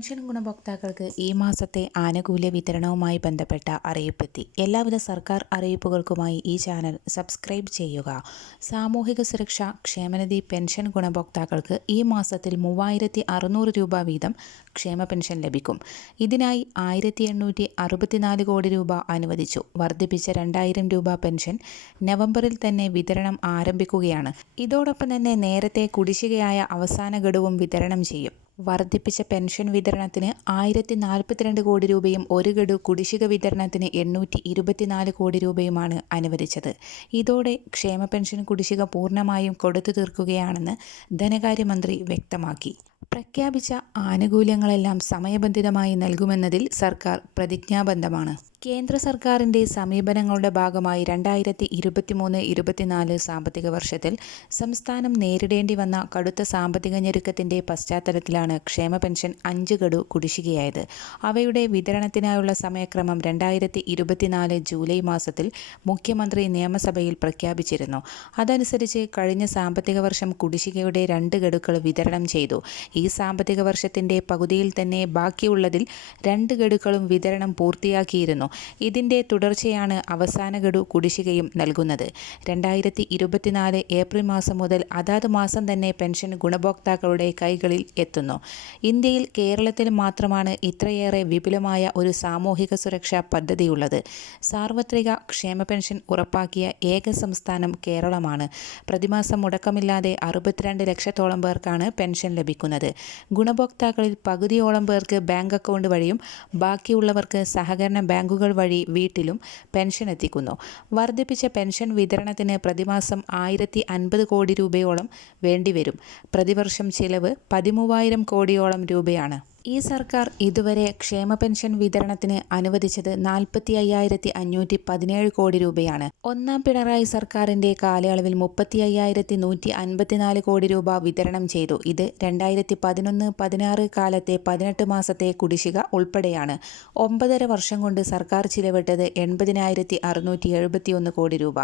Pension ഗുണഭോക്താക്കൾക്ക് ഈ മാസത്തെ ആനുകൂല്യ വിതരണവുമായി ബന്ധപ്പെട്ട അറിയിപ്പെത്തി. എല്ലാവിധ സർക്കാർ അറിയിപ്പുകൾക്കുമായി ഈ ചാനൽ സബ്സ്ക്രൈബ് ചെയ്യുക. സാമൂഹിക സുരക്ഷാ ക്ഷേമനിധി പെൻഷൻ ഗുണഭോക്താക്കൾക്ക് ഈ മാസത്തിൽ 3600 രൂപ വീതം ക്ഷേമ പെൻഷൻ ലഭിക്കും. ഇതിനായി 1864 കോടി രൂപ അനുവദിച്ചു. വർദ്ധിപ്പിച്ച 2000 രൂപ പെൻഷൻ നവംബറിൽ തന്നെ വിതരണം ആരംഭിക്കുകയാണ്. ഇതോടൊപ്പം തന്നെ നേരത്തെ കുടിശ്ശികയായ അവസാന ഗഡുവും വിതരണം ചെയ്യും. വർദ്ധിപ്പിച്ച പെൻഷൻ വിതരണത്തിന് 1042 കോടി രൂപയും ഒരു ഗഡു കുടിശ്ശിക വിതരണത്തിന് 824 കോടി രൂപയുമാണ് അനുവദിച്ചത്. ഇതോടെ ക്ഷേമ പെൻഷൻ കുടിശ്ശിക പൂർണ്ണമായും കൊടുത്തു തീർക്കുകയാണെന്ന് ധനകാര്യമന്ത്രി വ്യക്തമാക്കി. പ്രഖ്യാപിച്ച ആനുകൂല്യങ്ങളെല്ലാം സമയബന്ധിതമായി നൽകുമെന്നതിൽ സർക്കാർ പ്രതിജ്ഞാബദ്ധമാണ്. കേന്ദ്ര സർക്കാരിൻ്റെ സമീപനങ്ങളുടെ ഭാഗമായി 2023-24 സാമ്പത്തിക വർഷത്തിൽ സംസ്ഥാനം നേരിടേണ്ടി വന്ന കടുത്ത സാമ്പത്തിക ഞെരുക്കത്തിൻ്റെ പശ്ചാത്തലത്തിലാണ് ക്ഷേമ പെൻഷൻ 5 ഗഡു കുടിശ്ശികയായത്. അവയുടെ വിതരണത്തിനായുള്ള സമയക്രമം 2024 ജൂലൈ മാസത്തിൽ മുഖ്യമന്ത്രി നിയമസഭയിൽ പ്രഖ്യാപിച്ചിരുന്നു. അതനുസരിച്ച് കഴിഞ്ഞ സാമ്പത്തിക വർഷം കുടിശ്ശികയുടെ 2 ഗഡുക്കൾ വിതരണം ചെയ്തു. ഈ സാമ്പത്തിക വർഷത്തിൻ്റെ പകുതിയിൽ തന്നെ ബാക്കിയുള്ളതിൽ 2 ഗഡുക്കളും വിതരണം പൂർത്തിയാക്കിയിരുന്നു. ഇതിൻ്റെ തുടർച്ചയാണ് അവസാന ഗഡു കുടിശ്ശികയും നൽകുന്നത്. 2024 ഏപ്രിൽ മാസം മുതൽ അതാത് മാസം തന്നെ പെൻഷൻ ഗുണഭോക്താക്കളുടെ കൈകളിൽ എത്തുന്നു. ഇന്ത്യയിൽ കേരളത്തിൽ മാത്രമാണ് ഇത്രയേറെ വിപുലമായ ഒരു സാമൂഹിക സുരക്ഷാ പദ്ധതിയുള്ളത്. സാർവത്രിക ക്ഷേമ പെൻഷൻ ഉറപ്പാക്കിയ ഏക സംസ്ഥാനം കേരളമാണ്. പ്രതിമാസം മുടക്കമില്ലാതെ 62 ലക്ഷത്തോളം പേർക്കാണ് പെൻഷൻ ലഭിക്കുന്നത്. ഗുണഭോക്താക്കളിൽ പകുതിയോളം പേർക്ക് ബാങ്ക് അക്കൗണ്ട് വഴിയും ബാക്കിയുള്ളവർക്ക് സഹകരണ ബാങ്കുകൾ വഴി വീട്ടിലും പെൻഷൻ എത്തിക്കുന്നു. വർദ്ധിപ്പിച്ച പെൻഷൻ വിതരണത്തിന് പ്രതിമാസം 1050 കോടി രൂപയോളം വേണ്ടിവരും. പ്രതിവർഷം ചിലവ് 13,000 കോടിയോളം രൂപയാണ്. ഈ സർക്കാർ ഇതുവരെ ക്ഷേമ പെൻഷൻ വിതരണത്തിന് അനുവദിച്ചത് 45,517 കോടി രൂപയാണ്. ഒന്നാം പിണറായി സർക്കാരിൻ്റെ കാലയളവിൽ 35,154 കോടി രൂപ വിതരണം ചെയ്തു. ഇത് 2011-16 കാലത്തെ 18 മാസത്തെ കുടിശ്ശിക ഉൾപ്പെടെയാണ്. 9.5 വർഷം കൊണ്ട് സർക്കാർ ചിലവിട്ടത് 80,671 കോടി രൂപ.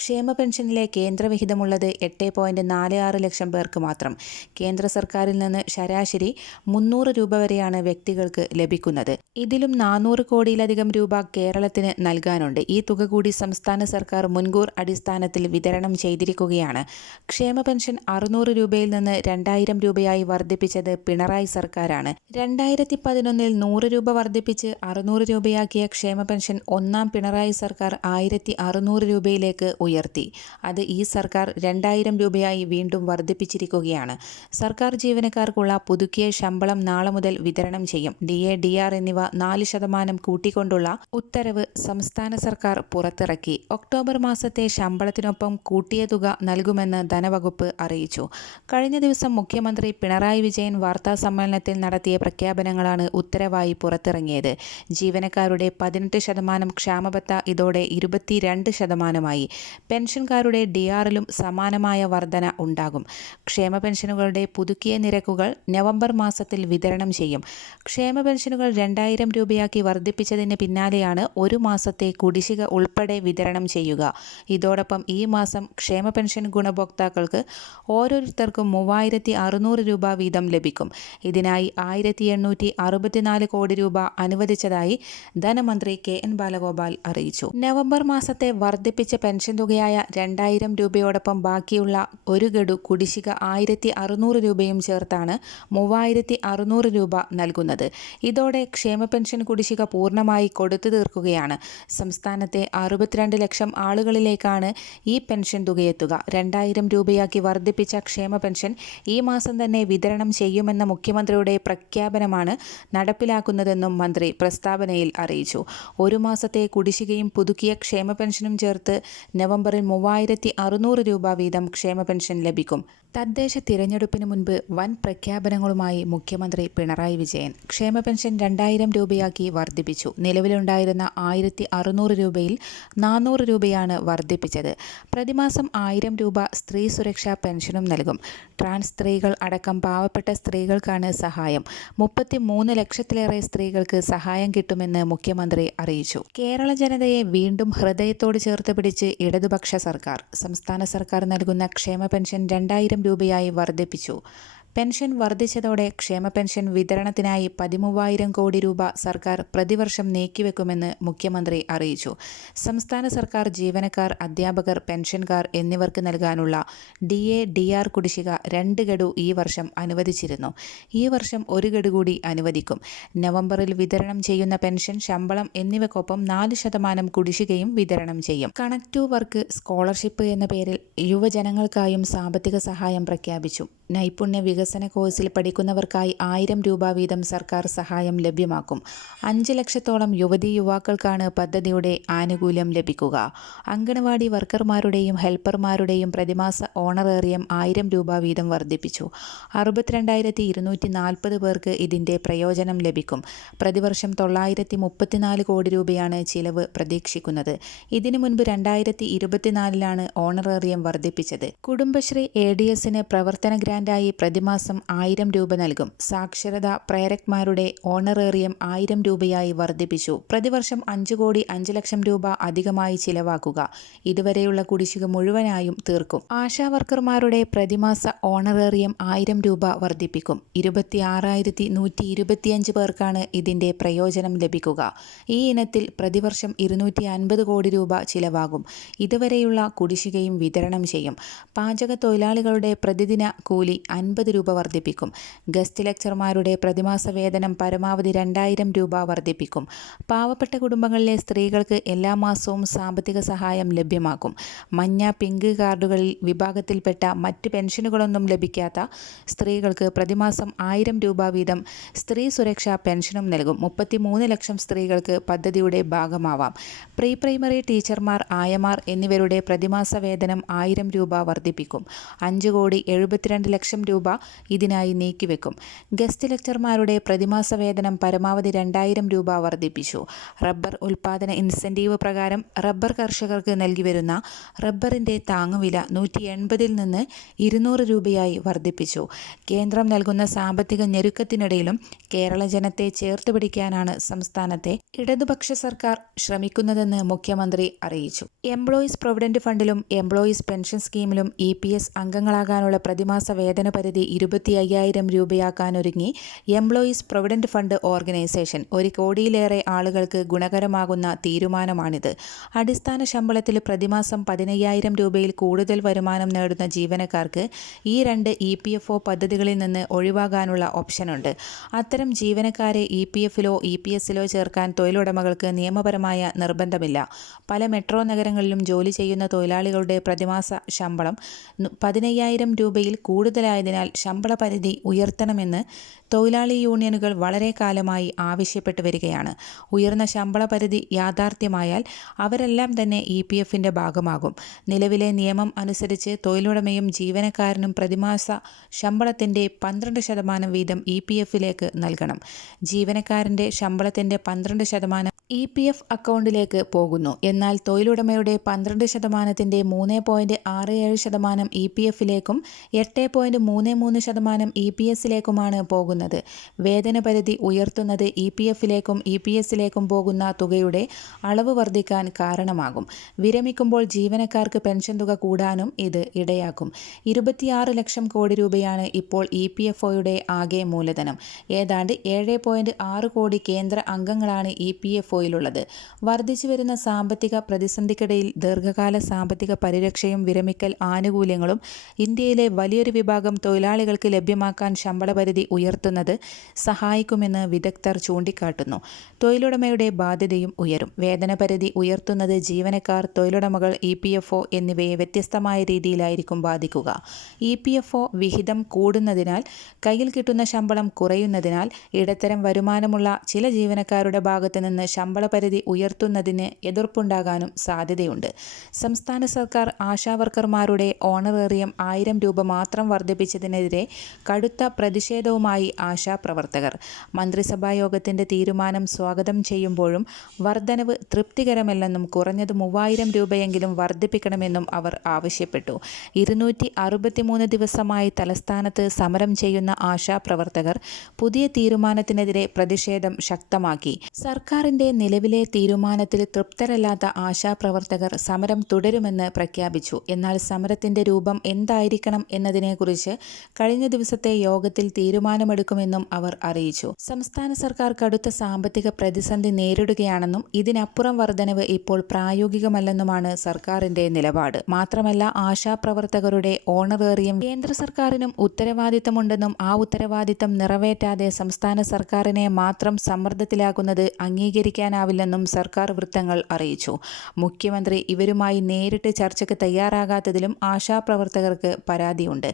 ക്ഷേമ പെൻഷനിലെ കേന്ദ്രവിഹിതമുള്ളത് 8.46 ലക്ഷം പേർക്ക് മാത്രം. കേന്ദ്ര സർക്കാരിൽ നിന്ന് ശരാശരി 300 രൂപ വരെയാണ് വ്യക്തികൾക്ക് ലഭിക്കുന്നത്. ഇതിലും 400 കോടിയിലധികം രൂപ കേരളത്തിന് നൽകാനുണ്ട്. ഈ തുക കൂടി സംസ്ഥാന സർക്കാർ മുൻകൂർ അടിസ്ഥാനത്തിൽ വിതരണം ചെയ്തിരിക്കുകയാണ്. ക്ഷേമ പെൻഷൻ 600 രൂപയിൽ നിന്ന് 2000 രൂപയായി വർദ്ധിപ്പിച്ചത് പിണറായി സർക്കാരാണ്. 2011 100 രൂപ വർദ്ധിപ്പിച്ച് 600 രൂപയാക്കിയ ക്ഷേമ പെൻഷൻ ഒന്നാം പിണറായി സർക്കാർ 1600 രൂപയിലേക്ക് ഉയർത്തി. അത് ഈ സർക്കാർ 2000 രൂപയായി വീണ്ടും വർദ്ധിപ്പിച്ചിരിക്കുകയാണ്. സർക്കാർ ജീവനക്കാർക്കുള്ള പുതുക്കിയ ശമ്പളം നാളെ മുതൽ വിതരണം ചെയ്യും. DA, DR എന്നിവ 4% കൂട്ടിക്കൊണ്ടുള്ള ഉത്തരവ് സംസ്ഥാന സർക്കാർ പുറത്തിറക്കി. ഒക്ടോബർ മാസത്തെ ശമ്പളത്തിനൊപ്പം കൂട്ടിയ തുക നൽകുമെന്ന് ധനവകുപ്പ് അറിയിച്ചു. കഴിഞ്ഞ ദിവസം മുഖ്യമന്ത്രി പിണറായി വിജയൻ വാർത്താ സമ്മേളനത്തിൽ നടത്തിയ പ്രഖ്യാപനങ്ങളാണ് ഉത്തരവായി പുറത്തിറങ്ങിയത്. ജീവനക്കാരുടെ 18% ക്ഷാമബത്ത ഇതോടെ 22%. പെൻഷൻകാരുടെ DRലും സമാനമായ വർധന ഉണ്ടാകും. ക്ഷേമ പെൻഷനുകളുടെ പുതുക്കിയ നിരക്കുകൾ നവംബർ മാസത്തിൽ വിതരണം ചെയ്യും. ക്ഷേമ പെൻഷനുകൾ 2000 രൂപയാക്കി വർദ്ധിപ്പിച്ചതിന് പിന്നാലെയാണ് ഒരു മാസത്തെ കുടിശ്ശിക ഉൾപ്പെടെ വിതരണം ചെയ്യുക. ഇതോടൊപ്പം ഈ മാസം ക്ഷേമ പെൻഷൻ ഗുണഭോക്താക്കൾക്ക് ഓരോരുത്തർക്കും 3600 രൂപ വീതം ലഭിക്കും. ഇതിനായി 1864 കോടി രൂപ അനുവദിച്ചതായി ധനമന്ത്രി KN ബാലഗോപാൽ അറിയിച്ചു. നവംബർ മാസത്തെ വർദ്ധിപ്പിച്ച പെൻഷൻ തുകയായ 2000 രൂപയോടൊപ്പം ബാക്കിയുള്ള ഒരു ഗഡു കുടിശ്ശിക 1600 രൂപയും ചേർത്താണ് 3600 രൂപ നൽകുന്നത്. ഇതോടെ ക്ഷേമ പെൻഷൻ കുടിശ്ശിക പൂർണ്ണമായി കൊടുത്തു തീർക്കുകയാണ്. സംസ്ഥാനത്തെ 62 ലക്ഷം ആളുകളിലേക്കാണ് ഈ പെൻഷൻ തുകയെത്തുക. 2000 രൂപയാക്കി വർദ്ധിപ്പിച്ച ക്ഷേമ പെൻഷൻ ഈ മാസം തന്നെ വിതരണം ചെയ്യുമെന്ന മുഖ്യമന്ത്രിയുടെ പ്രഖ്യാപനമാണ് നടപ്പിലാക്കുന്നതെന്നും മന്ത്രി പ്രസ്താവനയിൽ അറിയിച്ചു. ഒരു മാസത്തെ കുടിശ്ശികയും പുതുക്കിയ ക്ഷേമ പെൻഷനും ചേർത്ത് നവംബറിൽ 3600 രൂപ വീതം ക്ഷേമ പെൻഷൻ ലഭിക്കും. തദ്ദേശ തിരഞ്ഞെടുപ്പിന് മുൻപ് വൻ പ്രഖ്യാപനങ്ങളുമായി മുഖ്യമന്ത്രി പിണറായി വിജയൻ. ക്ഷേമ പെൻഷൻ 2000 രൂപയാക്കി വർദ്ധിപ്പിച്ചു. നിലവിലുണ്ടായിരുന്ന 1600 രൂപയിൽ 400 രൂപയാണ് വർദ്ധിപ്പിച്ചത്. പ്രതിമാസം 1000 രൂപ സ്ത്രീ സുരക്ഷാ പെൻഷനും നൽകും. ട്രാൻസ് സ്ത്രീകൾ അടക്കം പാവപ്പെട്ട സ്ത്രീകൾക്കാണ് സഹായം. 33 ലക്ഷത്തിലേറെ സ്ത്രീകൾക്ക് സഹായം കിട്ടുമെന്ന് മുഖ്യമന്ത്രി അറിയിച്ചു. കേരള ജനതയെ വീണ്ടും ഹൃദയത്തോട് ചേർത്ത് പിടിച്ച് ഇടതുപക്ഷ സർക്കാർ. സംസ്ഥാന സർക്കാർ നൽകുന്ന ക്ഷേമ പെൻഷൻ 2000 രൂപയായി വർദ്ധിപ്പിച്ചു. പെൻഷൻ വർദ്ധിച്ചതോടെ ക്ഷേമ പെൻഷൻ വിതരണത്തിനായി 13,000 കോടി രൂപ സർക്കാർ പ്രതിവർഷം നീക്കിവെക്കുമെന്ന് മുഖ്യമന്ത്രി അറിയിച്ചു. സംസ്ഥാന സർക്കാർ ജീവനക്കാർ, അധ്യാപകർ, പെൻഷൻകാർ എന്നിവർക്ക് നൽകാനുള്ള DA/DR കുടിശ്ശിക 2 ഗഡു ഈ വർഷം അനുവദിച്ചിരുന്നു. ഈ വർഷം 1 ഗഡു കൂടി അനുവദിക്കും. നവംബറിൽ വിതരണം ചെയ്യുന്ന പെൻഷൻ, ശമ്പളം എന്നിവയ്ക്കൊപ്പം 4% കുടിശ്ശികയും വിതരണം ചെയ്യും. കണക്ട് ടു വർക്ക് സ്കോളർഷിപ്പ് എന്ന പേരിൽ യുവജനങ്ങൾക്കായും സാമ്പത്തിക സഹായം പ്രഖ്യാപിച്ചു. നൈപുണ്യ വികസന കോഴ്സിൽ പഠിക്കുന്നവർക്കായി 1000 രൂപ വീതം സർക്കാർ സഹായം ലഭ്യമാക്കും. 5 ലക്ഷത്തോളം യുവതീ-യുവാക്കൾക്കാണ് പദ്ധതിയുടെ ആനുകൂല്യം ലഭിക്കുക. അങ്കണവാടി വർക്കർമാരുടെയും ഹെൽപ്പർമാരുടെയും പ്രതിമാസ ഓണറേറിയം 1000 രൂപ വീതം വർദ്ധിപ്പിച്ചു. 62,240 പേർക്ക് ഇതിന്റെ പ്രയോജനം ലഭിക്കും. പ്രതിവർഷം 934 കോടി രൂപയാണ് ചിലവ് പ്രതീക്ഷിക്കുന്നത്. ഇതിനു മുൻപ് 2024 ഓണറേറിയം വർദ്ധിപ്പിച്ചത്. കുടുംബശ്രീ ADSന് പ്രവർത്തന ഗ്രാന്റായി പ്രതിമാസം 1000 രൂപ നൽകും. സാക്ഷരതാ പ്രേരക്മാരുടെ ഓണറേറിയം 1000 രൂപയായി വർദ്ധിപ്പിച്ചു. പ്രതിവർഷം 5 കോടി 5 ലക്ഷം രൂപ അധികമായി ചിലവാക്കുക. ഇതുവരെയുള്ള കുടിശ്ശിക മുഴുവനായും തീർക്കും. ആശാ വർക്കർമാരുടെ പ്രതിമാസ ഓണറേറിയം 1000 രൂപ വർദ്ധിപ്പിക്കും. 26,125 പേർക്കാണ് ഇതിന്റെ പ്രയോജനം ലഭിക്കുക. ഈ ഇനത്തിൽ പ്രതിവർഷം 250 കോടി രൂപ ചിലവാകും. ഇതുവരെയുള്ള കുടിശ്ശികയും വിതരണം ചെയ്യും. പാചക തൊഴിലാളികളുടെ പ്രതിദിന കൂലി 50 രൂപ വർദ്ധിപ്പിക്കും. ഗസ്റ്റ് ലെക്ചർമാരുടെ പ്രതിമാസ വേതനം പരമാവധി 2000 രൂപ വർദ്ധിപ്പിക്കും. പാവപ്പെട്ട കുടുംബങ്ങളിലെ സ്ത്രീകൾക്ക് എല്ലാ മാസവും സാമ്പത്തിക സഹായം ലഭ്യമാക്കും. മഞ്ഞ, പിങ്ക് കാർഡുകളിൽ വിഭാഗത്തിൽപ്പെട്ട മറ്റ് പെൻഷനുകളൊന്നും ലഭിക്കാത്ത സ്ത്രീകൾക്ക് പ്രതിമാസം 1000 രൂപ വീതം സ്ത്രീ സുരക്ഷാ പെൻഷനും നൽകും. 33 ലക്ഷം സ്ത്രീകൾക്ക് പദ്ധതിയുടെ ഭാഗമാവാം. പ്രീ പ്രൈമറി ടീച്ചർമാർ, ആയമാർ എന്നിവരുടെ പ്രതിമാസ വേതനം 1000 രൂപ വർദ്ധിപ്പിക്കും. 5 കോടി 72 ലക്ഷം രൂപ ഇതിനായി നീക്കിവെക്കും. ഗസ്റ്റ് ലെക്ചർമാരുടെ പ്രതിമാസ വേതനം പരമാവധി 2000 രൂപ വർദ്ധിപ്പിച്ചു. റബ്ബർ ഉൽപ്പാദന ഇൻസെന്റീവ് പ്രകാരം റബ്ബർ കർഷകർക്ക് നൽകിവരുന്ന റബ്ബറിന്റെ താങ്ങുവില 180 നിന്ന് 200 രൂപയായി വർദ്ധിപ്പിച്ചു. കേന്ദ്രം നൽകുന്ന സാമ്പത്തിക ഞെരുക്കത്തിനിടയിലും കേരള ജനത്തെ ചേർത്തുപിടിക്കാനാണ് സംസ്ഥാനത്തെ ഇടതുപക്ഷ സർക്കാർ ശ്രമിക്കുന്നതെന്ന് മുഖ്യമന്ത്രി അറിയിച്ചു. എംപ്ലോയീസ് പ്രൊവിഡന്റ് ഫണ്ടിലും എംപ്ലോയീസ് പെൻഷൻ സ്കീമിലും EPS അംഗങ്ങളാകാനുള്ള പ്രതിമാസ വേതന പരിധി 25,000 രൂപയാക്കാനൊരുങ്ങി എംപ്ലോയീസ് പ്രൊവിഡന്റ് ഫണ്ട് ഓർഗനൈസേഷൻ. 1 കോടിയിലേറെ ആളുകൾക്ക് ഗുണകരമാകുന്ന തീരുമാനമാണിത്. അടിസ്ഥാന ശമ്പളത്തിൽ പ്രതിമാസം 15,000 രൂപയിൽ കൂടുതൽ വരുമാനം നേടുന്ന ജീവനക്കാർക്ക് ഈ 2 EPFO പദ്ധതികളിൽ നിന്ന് ഒഴിവാകാനുള്ള ഓപ്ഷനുണ്ട്. അത്തരം ജീവനക്കാരെ EPFലോ EPSലോ ചേർക്കാൻ തൊഴിലുടമകൾക്ക് നിയമപരമായ നിർബന്ധമില്ല. പല മെട്രോ നഗരങ്ങളിലും ജോലി ചെയ്യുന്ന തൊഴിലാളികളുടെ പ്രതിമാസ ശമ്പളം 15,000 രൂപയിൽ കൂടുതലായതിനാൽ ശമ്പള പരിധി ഉയർത്തണമെന്ന് തൊഴിലാളി യൂണിയനുകൾ വളരെ കാലമായി ആവശ്യപ്പെട്ടു വരികയാണ്. ഉയർന്ന ശമ്പള പരിധി യാഥാർത്ഥ്യമായാൽ അവരെല്ലാം തന്നെ EPFന്റെ ഭാഗമാകും. നിലവിലെ നിയമം അനുസരിച്ച് തൊഴിലുടമയും ജീവനക്കാരനും പ്രതിമാസ ശമ്പളത്തിന്റെ 12% വീതം EPFലേക്ക് നൽകണം. ജീവനക്കാരന്റെ ശമ്പളത്തിന്റെ 12% EPF അക്കൗണ്ടിലേക്ക് പോകുന്നു. എന്നാൽ തൊഴിലുടമയുടെ 12%ന്റെ 3.67% EPFലേക്കും 8.33% EPSലേക്കുമാണ് പോകുന്നത്. വേതനപരിധി ഉയർത്തുന്നത് EPFലേക്കും EPSലേക്കും പോകുന്ന തുകയുടെ അളവ് വർദ്ധിക്കാൻ കാരണമാകും. വിരമിക്കുമ്പോൾ ജീവനക്കാർക്ക് പെൻഷൻ തുക കൂടാനും ഇത് ഇടയാക്കും. 26 ലക്ഷം കോടി രൂപയാണ് ഇപ്പോൾ EPFOയുടെ ആകെ മൂലധനം. ഏതാണ്ട് 7.6 കോടി കേന്ദ്ര അംഗങ്ങളാണ് EPFOയിലുള്ളത്. വർദ്ധിച്ചുവരുന്ന സാമ്പത്തിക പ്രതിസന്ധിക്കിടയിൽ ദീർഘകാല സാമ്പത്തിക പരിരക്ഷയും വിരമിക്കൽ ആനുകൂല്യങ്ങളും ഇന്ത്യയിലെ വലിയൊരു വിഭാഗം തൊഴിലാളികൾക്ക് ലഭ്യമാക്കാൻ ശമ്പള പരിധി ഉയർത്തുന്നത് സഹായിക്കുമെന്ന് വിദഗ്ധർ ചൂണ്ടിക്കാട്ടുന്നു. തൊഴിലുടമയുടെ ബാധ്യതയും ഉയരും. വേതനപരിധി ഉയർത്തുന്നത് ജീവനക്കാർ, തൊഴിലുടമകൾ, EPFO എന്നിവയെ വ്യത്യസ്തമായ രീതിയിലായിരിക്കും ബാധിക്കുക. EPFO വിഹിതം കൂടുന്നതിനാൽ കയ്യിൽ കിട്ടുന്ന ശമ്പളം കുറയുന്നതിനാൽ ഇടത്തരം വരുമാനമുള്ള ചില ജീവനക്കാരുടെ ഭാഗത്തു നിന്ന് ശമ്പള പരിധി ഉയർത്തുന്നതിന് എതിർപ്പുണ്ടാകാനും സാധ്യതയുണ്ട്. സംസ്ഥാന സർക്കാർ ആശാവർക്കർമാരുടെ ഓണറേറിയം 1000 രൂപ മാത്രം വർദ്ധിപ്പിച്ചതിനെതിരെ കടുത്ത പ്രതിഷേധവുമായി ആശാപ്രവർത്തകർ. മന്ത്രിസഭായോഗത്തിന്റെ തീരുമാനം സ്വാഗതം ചെയ്യുമ്പോഴും വർധനവ് തൃപ്തികരമല്ലെന്നും കുറഞ്ഞത് 3,000 രൂപയെങ്കിലും വർദ്ധിപ്പിക്കണമെന്നും അവർ ആവശ്യപ്പെട്ടു. 263 ദിവസമായി തലസ്ഥാനത്ത് സമരം ചെയ്യുന്ന ആശാപ്രവർത്തകർ പുതിയ തീരുമാനത്തിനെതിരെ പ്രതിഷേധം ശക്തമാക്കി. സർക്കാരിന്റെ നിലവിലെ തീരുമാനത്തിൽ തൃപ്തരല്ലാത്ത ആശാപ്രവർത്തകർ സമരം തുടരുമെന്ന് പ്രഖ്യാപിച്ചു. എന്നാൽ സമരത്തിന്റെ രൂപം എന്തായിരിക്കണം എന്നതിനെക്കുറിച്ച് കുറിച്ച് കഴിഞ്ഞ ദിവസത്തെ യോഗത്തിൽ തീരുമാനമെടുക്കുമെന്നും അവർ അറിയിച്ചു. സംസ്ഥാന സർക്കാർ കടുത്ത സാമ്പത്തിക പ്രതിസന്ധി നേരിടുകയാണെന്നും ഇതിനപ്പുറം വർധനവ് ഇപ്പോൾ പ്രായോഗികമല്ലെന്നുമാണ് സർക്കാരിന്റെ നിലപാട്. മാത്രമല്ല, ആശാപ്രവർത്തകരുടെ ഓണറേറിയം കേന്ദ്ര സർക്കാരിനും ഉത്തരവാദിത്തമുണ്ടെന്നും ആ ഉത്തരവാദിത്തം നിറവേറ്റാതെ സംസ്ഥാന സർക്കാരിനെ മാത്രം സമ്മർദ്ദത്തിലാക്കുന്നത് അംഗീകരിക്കാനാവില്ലെന്നും സർക്കാർ വൃത്തങ്ങൾ അറിയിച്ചു. മുഖ്യമന്ത്രി ഇവരുമായി നേരിട്ട് ചർച്ചയ്ക്ക് തയ്യാറാകാത്തതിലും ആശാപ്രവർത്തകർക്ക് പരാതിയുണ്ട്.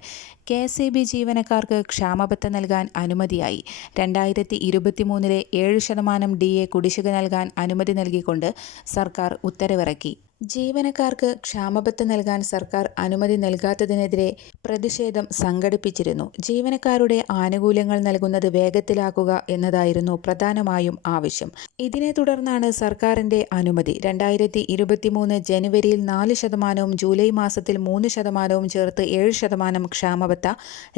KSEB ജീവനക്കാർക്ക് ക്ഷാമബത്ത നൽകാൻ അനുമതിയായി. 2023 7% DA കുടിശ്ശിക നൽകാൻ അനുമതി നൽകിക്കൊണ്ട് സർക്കാർ ഉത്തരവിറക്കി. ജീവനക്കാർക്ക് ക്ഷാമബത്ത നൽകാൻ സർക്കാർ അനുമതി നൽകാത്തതിനെതിരെ പ്രതിഷേധം സംഘടിപ്പിച്ചിരുന്നു. ജീവനക്കാരുടെ ആനുകൂല്യങ്ങൾ നൽകുന്നത് വേഗത്തിലാക്കുക എന്നതായിരുന്നു പ്രധാനമായും ആവശ്യം. ഇതിനെ തുടർന്നാണ് സർക്കാരിന്റെ അനുമതി. 2023 ജനുവരിയിൽ 4%, ജൂലൈ മാസത്തിൽ 3% ചേർത്ത് 7% ക്ഷാമബത്ത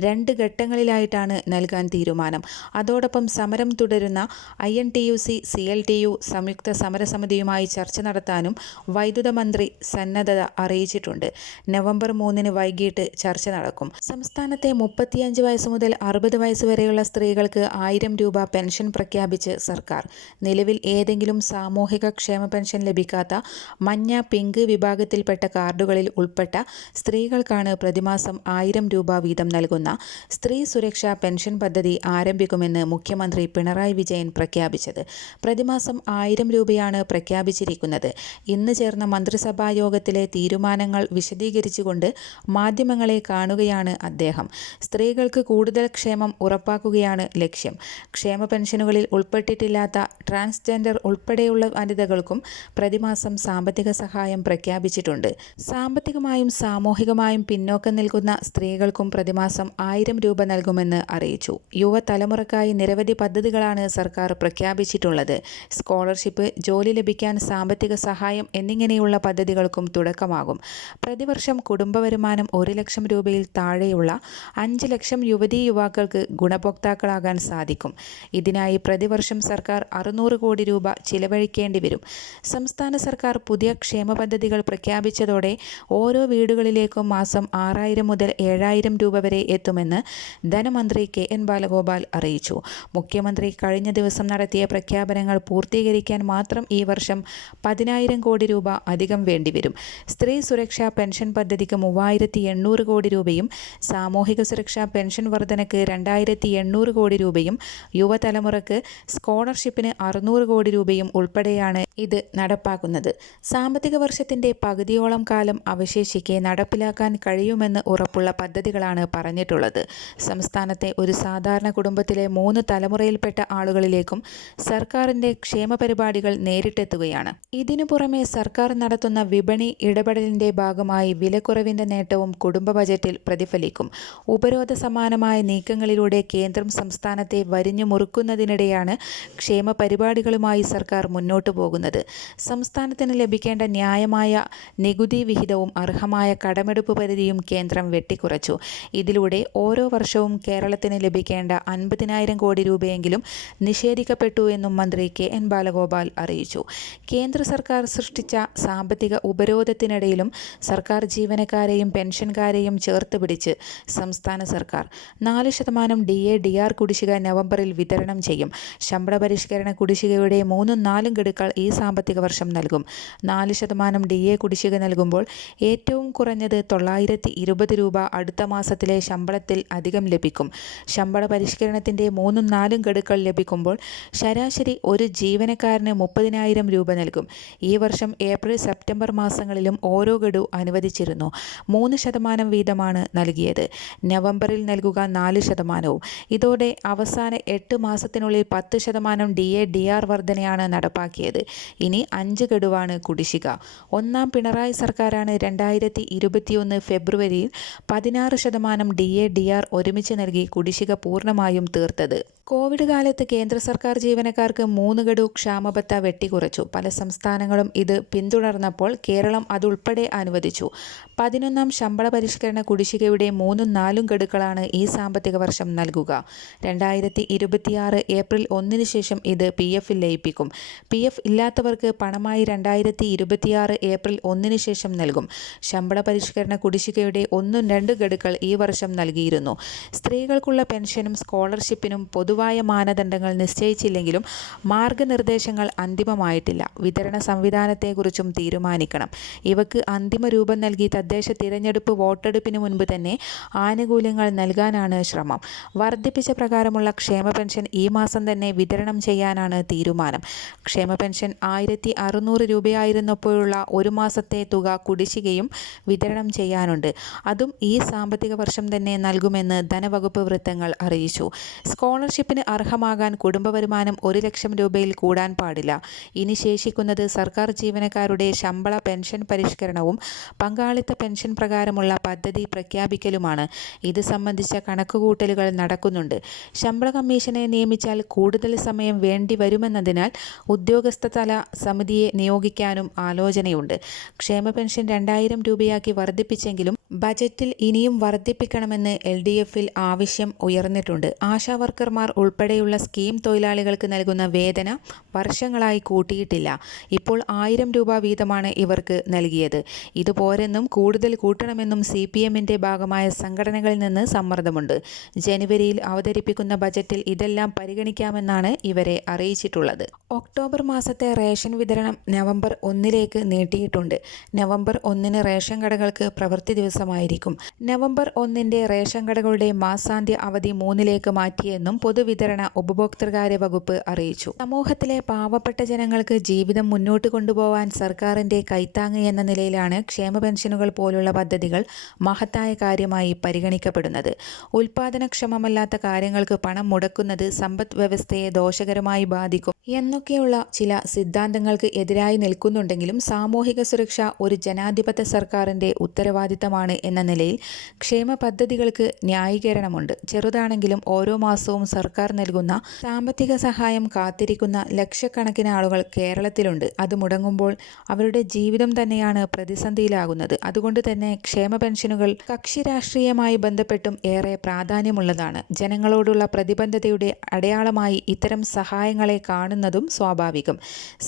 2 ഘട്ടങ്ങളിലായിട്ടാണ് നൽകാൻ തീരുമാനം. അതോടൊപ്പം സമരം തുടരുന്ന INTUC CLTU സംയുക്ത സമരസമിതിയുമായി ചർച്ച നടത്താനും വൈദ്യുത മന്ത്രി സന്നദ്ധത അറിയിച്ചിട്ടുണ്ട്. നവംബർ 3 വൈകിട്ട് ചർച്ച നടക്കും. സംസ്ഥാനത്തെ 35 വയസ്സ് മുതൽ 60 വയസ്സ് വരെയുള്ള സ്ത്രീകൾക്ക് 1000 രൂപ പെൻഷൻ പ്രഖ്യാപിച്ച് സർക്കാർ. നിലവിൽ ഏതെങ്കിലും സാമൂഹിക ക്ഷേമ പെൻഷൻ ലഭിക്കാത്ത മഞ്ഞ, പിങ്ക് വിഭാഗത്തിൽപ്പെട്ട കാർഡുകളിൽ ഉൾപ്പെട്ട സ്ത്രീകൾക്കാണ് പ്രതിമാസം 1000 രൂപ വീതം നൽകുന്ന സ്ത്രീ സുരക്ഷാ പെൻഷൻ പദ്ധതി ആരംഭിക്കുമെന്ന് മുഖ്യമന്ത്രി പിണറായി വിജയൻ പ്രഖ്യാപിച്ചത്. പ്രതിമാസം 1000 രൂപയാണ് പ്രഖ്യാപിച്ചിരിക്കുന്നത്. ഇന്ന് ചേർന്ന മന്ത്രിസഭാ യോഗത്തിലെ തീരുമാനങ്ങൾ വിശദീകരിച്ചുകൊണ്ട് മാധ്യമങ്ങളെ കാണുകയാണ് അദ്ദേഹം. സ്ത്രീകൾക്ക് കൂടുതൽ ക്ഷേമം ഉറപ്പാക്കുകയാണ് ലക്ഷ്യം. ക്ഷേമ പെൻഷനുകളിൽ ഉൾപ്പെട്ടിട്ടില്ലാത്ത ട്രാൻസ്ജെൻഡർ ഉൾപ്പെടെയുള്ള വനിതകൾക്കും പ്രതിമാസം സാമ്പത്തിക സഹായം പ്രഖ്യാപിച്ചിട്ടുണ്ട്. സാമ്പത്തികമായും സാമൂഹികമായും പിന്നോക്കം നിൽക്കുന്ന സ്ത്രീകൾക്കും പ്രതിമാസം 1000 രൂപ നൽകുമെന്ന് അറിയിച്ചു. യുവതലമുറക്കായി നിരവധി പദ്ധതികളാണ് സർക്കാർ പ്രഖ്യാപിച്ചിട്ടുള്ളത്. സ്കോളർഷിപ്പ്, ജോലി ലഭിക്കാൻ സാമ്പത്തിക സഹായം എന്നിങ്ങനെയുള്ള പദ്ധതികൾക്കും തുടക്കമാകും. പ്രതിവർഷം കുടുംബവരുമാനം 1 ലക്ഷം രൂപയിൽ താഴെയുള്ള 5 ലക്ഷം യുവതീ-യുവാക്കൾക്ക് ഗുണഭോക്താക്കളാകാൻ സാധിക്കും. ഇതിനായി പ്രതിവർഷം സർക്കാർ 600 കോടി രൂപ ചിലവഴിക്കേണ്ടി വരും. സംസ്ഥാന സർക്കാർ പുതിയ ക്ഷേമ പദ്ധതികൾ പ്രഖ്യാപിച്ചതോടെ ഓരോ വീടുകളിലേക്കും മാസം 6000 മുതൽ 7000 രൂപ വരെ എത്തുമെന്ന് ധനമന്ത്രി KN ബാലഗോപാൽ അറിയിച്ചു. മുഖ്യമന്ത്രി കഴിഞ്ഞ ദിവസം നടത്തിയ പ്രഖ്യാപനങ്ങൾ പൂർത്തീകരിക്കാൻ മാത്രം ഈ വർഷം 10,000 കോടി രൂപ അധികം വേണ്ടിവരും. സ്ത്രീ സുരക്ഷാ പെൻഷൻ പദ്ധതിക്ക് 3800 കോടി രൂപയും സാമൂഹിക സുരക്ഷാ പെൻഷൻ വർധനയ്ക്ക് 2800 കോടി രൂപയും യുവതലമുറക്ക് സ്കോളർഷിപ്പിന് 600 കോടി രൂപയും ഉൾപ്പെടെയാണ് ഇത് നടപ്പാക്കുന്നത്. സാമ്പത്തിക വർഷത്തിന്റെ പകുതിയോളം കാലം അവശേഷിക്കെ നടപ്പിലാക്കാൻ കഴിയുമെന്ന് ഉറപ്പുള്ള പദ്ധതികളാണ് പറഞ്ഞിട്ടുള്ളത്. സംസ്ഥാനത്തെ ഒരു സാധാരണ കുടുംബത്തിലെ 3 തലമുറയിൽപ്പെട്ട ആളുകളിലേക്കും സർക്കാരിന്റെ ക്ഷേമ പരിപാടികൾ നേരിട്ടെത്തുകയാണ്. ഇതിനു പുറമെ സർക്കാർ നടത്തുന്ന വിപണി ഇടപെടലിന്റെ ഭാഗമായി വിലക്കുറവിന്റെ നേട്ടവും കുടുംബ ബജറ്റിൽ പ്രതിഫലിക്കും. ഉപരോധ സമാനമായ നീക്കങ്ങളിലൂടെ കേന്ദ്രം സംസ്ഥാനത്തെ വരിഞ്ഞു മുറുക്കുന്നതിനിടെയാണ് ക്ഷേമ പരിപാടികളുമായി സർക്കാർ മുന്നോട്ടു പോകുന്നത്. സംസ്ഥാനത്തിന് ലഭിക്കേണ്ട ന്യായമായ നികുതി വിഹിതവും അർഹമായ കടമെടുപ്പ് പരിധിയും കേന്ദ്രം വെട്ടിക്കുറച്ചു. ഇതിലൂടെ ഓരോ വർഷവും കേരളത്തിന് ലഭിക്കേണ്ട 50,000 കോടി രൂപയെങ്കിലും നിഷേധിക്കപ്പെട്ടു എന്നും മന്ത്രി KN ബാലഗോപാൽ അറിയിച്ചു. കേന്ദ്ര സർക്കാർ സൃഷ്ടിച്ച സാമ്പത്തിക ഉപരോധത്തിനിടയിലും സർക്കാർ ജീവനക്കാരെയും പെൻഷൻകാരെയും ചേർത്ത് പിടിച്ച് സംസ്ഥാന സർക്കാർ 4% DA DR കുടിശ്ശിക നവംബറിൽ വിതരണം ചെയ്യും. ശമ്പള പരിഷ്കരണ കുടിശ്ശികയുടെ 3-4 ഗഡുക്കൾ ഈ സാമ്പത്തിക വർഷം നൽകും. 4% DA കുടിശ്ശിക നൽകുമ്പോൾ ഏറ്റവും കുറഞ്ഞത് 920 രൂപ അടുത്ത മാസത്തിലെ ശമ്പളത്തിൽ അധികം ലഭിക്കും. ശമ്പള പരിഷ്കരണത്തിന്റെ 3-4 ഗഡുക്കൾ ലഭിക്കുമ്പോൾ ശരാശരി ഒരു ജീവനക്കാരന് 30,000 രൂപ നൽകും. ഈ വർഷം ഏപ്രിൽ സെപ്റ്റംബർ മാസങ്ങളിലും ഓരോ ഗഡു അനുവദിച്ചിരുന്നു. 3% വീതമാണ് നൽകിയത്. നവംബറിൽ നൽകുക 4%. ഇതോടെ അവസാന 8 മാസത്തിനുള്ളിൽ 10% DA DR വർധനയാണ് നടപ്പാക്കിയത്. ഇനി 5 ഗഡുവാണ് കുടിശ്ശിക. ഒന്നാം പിണറായി സർക്കാരാണ് 2021 ഫെബ്രുവരിയിൽ 16% DA DR ഒരുമിച്ച് നൽകി കുടിശ്ശിക പൂർണ്ണമായും തീർത്തത്. കോവിഡ് കാലത്ത് കേന്ദ്ര സർക്കാർ ജീവനക്കാർക്ക് 3 ഗഡു ക്ഷാമബത്ത വെട്ടിക്കുറച്ചു. പല സംസ്ഥാനങ്ങളും ഇത് പിന്തുടർന്നു തുടർന്നപ്പോൾ കേരളം അതുൾപ്പെടെ അനുവദിച്ചു. 11ാം ശമ്പള പരിഷ്കരണ കുടിശ്ശികയുടെ 3-4 ഗഡുക്കളാണ് ഈ സാമ്പത്തിക വർഷം നൽകുക. 2026 ഏപ്രിൽ 1 ശേഷം ഇത് PF-ൽ ലയിപ്പിക്കും. PF ഇല്ലാത്തവർക്ക് പണമായി 2026 ഏപ്രിൽ 1 ശേഷം നൽകും. ശമ്പള പരിഷ്കരണ കുടിശ്ശികയുടെ 1-2 ഗഡുക്കൾ ഈ വർഷം നൽകിയിരുന്നു. സ്ത്രീകൾക്കുള്ള പെൻഷനും സ്കോളർഷിപ്പിനും പൊതുവായ മാനദണ്ഡങ്ങൾ നിശ്ചയിച്ചില്ലെങ്കിലും മാർഗനിർദ്ദേശങ്ങൾ അന്തിമമായിട്ടില്ല. വിതരണ സംവിധാനത്തെക്കുറിച്ചും തീരുമാനിക്കണം. ഇവക്ക് അന്തിമ രൂപം നൽകി തദ്ദേശ തിരഞ്ഞെടുപ്പ് വോട്ടെടുപ്പിന് മുൻപ് തന്നെ ആനുകൂല്യങ്ങൾ നൽകാനാണ് ശ്രമം. വർദ്ധിപ്പിച്ച പ്രകാരമുള്ള ക്ഷേമ പെൻഷൻ ഈ മാസം തന്നെ വിതരണം ചെയ്യാനാണ് തീരുമാനം. ക്ഷേമ പെൻഷൻ 1600 രൂപയായിരുന്നപ്പോഴുള്ള ഒരു മാസത്തെ തുക കുടിശ്ശികയും വിതരണം ചെയ്യാനുണ്ട്. അതും ഈ സാമ്പത്തിക വർഷം തന്നെ നൽകുമെന്ന് ധനവകുപ്പ് വൃത്തങ്ങൾ അറിയിച്ചു. സ്കോളർഷിപ്പിന് അർഹമാകാൻ കുടുംബ വരുമാനം 1 ലക്ഷം രൂപയിൽ കൂടാൻ പാടില്ല. ഇനി ശേഷിക്കുന്നത് സർക്കാർ ജീവനക്കാരുടെ ശമ്പള പെൻഷൻ പരിഷ്കരണവും പങ്കാളിത്ത പെൻഷൻ പ്രകാരമുള്ള പദ്ധതി പ്രഖ്യാപിക്കലുമാണ്. ഇത് സംബന്ധിച്ച കണക്കുകൂട്ടലുകൾ നടക്കുന്നുണ്ട്. ശമ്പള കമ്മീഷനെ നിയമിച്ചാൽ കൂടുതൽ സമയം വേണ്ടി വരുമെന്നതിനാൽ ഉദ്യോഗസ്ഥതല സമിതിയെ നിയോഗിക്കാനും ആലോചനയുണ്ട്. ക്ഷേമ പെൻഷൻ 2000 രൂപയാക്കി വർദ്ധിപ്പിച്ചെങ്കിലും ബജറ്റിൽ ഇനിയും വർദ്ധിപ്പിക്കണമെന്ന് LDF-ൽ ആവശ്യം ഉയർന്നിട്ടുണ്ട്. ആശാവർക്കർമാർ ഉൾപ്പെടെയുള്ള സ്കീം തൊഴിലാളികൾക്ക് നൽകുന്ന വേതന വർഷങ്ങളായി കൂട്ടിയിട്ടില്ല. ഇപ്പോൾ 1000 രൂപ വീതമാണ് ഇവർക്ക് നൽകിയത്. ഇതുപോരെന്നും കൂടുതൽ കൂട്ടണമെന്നും CPM-ന്റെ ഭാഗമായ സംഘടനകളിൽ നിന്ന് സമ്മർദ്ദമുണ്ട്. ജനുവരിയിൽ അവതരിപ്പിക്കുന്ന ബജറ്റിൽ ഇതെല്ലാം പരിഗണിക്കാമെന്നാണ് ഇവരെ അറിയിച്ചിട്ടുള്ളത്. ഒക്ടോബർ മാസത്തെ റേഷൻ വിതരണം നവംബർ 1-ലേക്ക് നീട്ടിയിട്ടുണ്ട്. നവംബർ 1-ന് റേഷൻ കടകൾക്ക് പ്രവൃത്തി ദിവസമായിരിക്കും. നവംബർ 1-ന്റെ റേഷൻ കടകളുടെ മാസാന്ത്യ അവധി 3-ലേക്ക് മാറ്റിയെന്നും പൊതുവിതരണ ഉപഭോക്തൃകാര്യ വകുപ്പ് അറിയിച്ചു. സമൂഹത്തിലെ പാവപ്പെട്ട ജനങ്ങൾക്ക് ജീവിതം മുന്നോട്ട് കൊണ്ടുപോവാൻ സർക്കാരിന്റെ കൈത്താങ്ങ് എന്ന നിലയിലാണ് ക്ഷേമ പെൻഷനുകൾ പോലുള്ള പദ്ധതികൾ മഹത്തായ കാര്യമായി പരിഗണിക്കപ്പെടുന്നത്. ഉൽപാദനക്ഷമമല്ലാത്ത കാര്യങ്ങൾക്ക് പണം മുടക്കുന്നത് സമ്പദ് വ്യവസ്ഥയെ ദോഷകരമായി ബാധിക്കും എന്നൊക്കെയുള്ള ചില സിദ്ധാന്തങ്ങൾക്ക് എതിരായി നിൽക്കുന്നുണ്ടെങ്കിലും സാമൂഹിക സുരക്ഷ ഒരു ജനാധിപത്യ സർക്കാരിന്റെ ഉത്തരവാദിത്തമാണ് എന്ന നിലയിൽ ക്ഷേമ പദ്ധതികൾക്ക് ന്യായീകരണമുണ്ട്. ചെറുതാണെങ്കിലും ഓരോ മാസവും സർക്കാർ നൽകുന്ന സാമ്പത്തിക സഹായം കാത്തിരിക്കുന്ന ലക്ഷക്കണക്കിന് ആളുകൾ കേരളത്തിലുണ്ട്. അത് മുടങ്ങുമ്പോൾ അവരുടെ ജീവിതം തന്നെയാണ് പ്രതിസന്ധിയിലാകുന്നത്. അതുകൊണ്ട് തന്നെ ക്ഷേമ പെൻഷനുകൾ കക്ഷി രാഷ്ട്രീയമായി ബന്ധപ്പെട്ടും ഏറെ പ്രാധാന്യമുള്ളതാണ്. ജനങ്ങളോടുള്ള പ്രതിബദ്ധതയുടെ അടയാളമായി ഇത്തരം സഹായങ്ങളെ കാണുന്നതും സ്വാഭാവികം.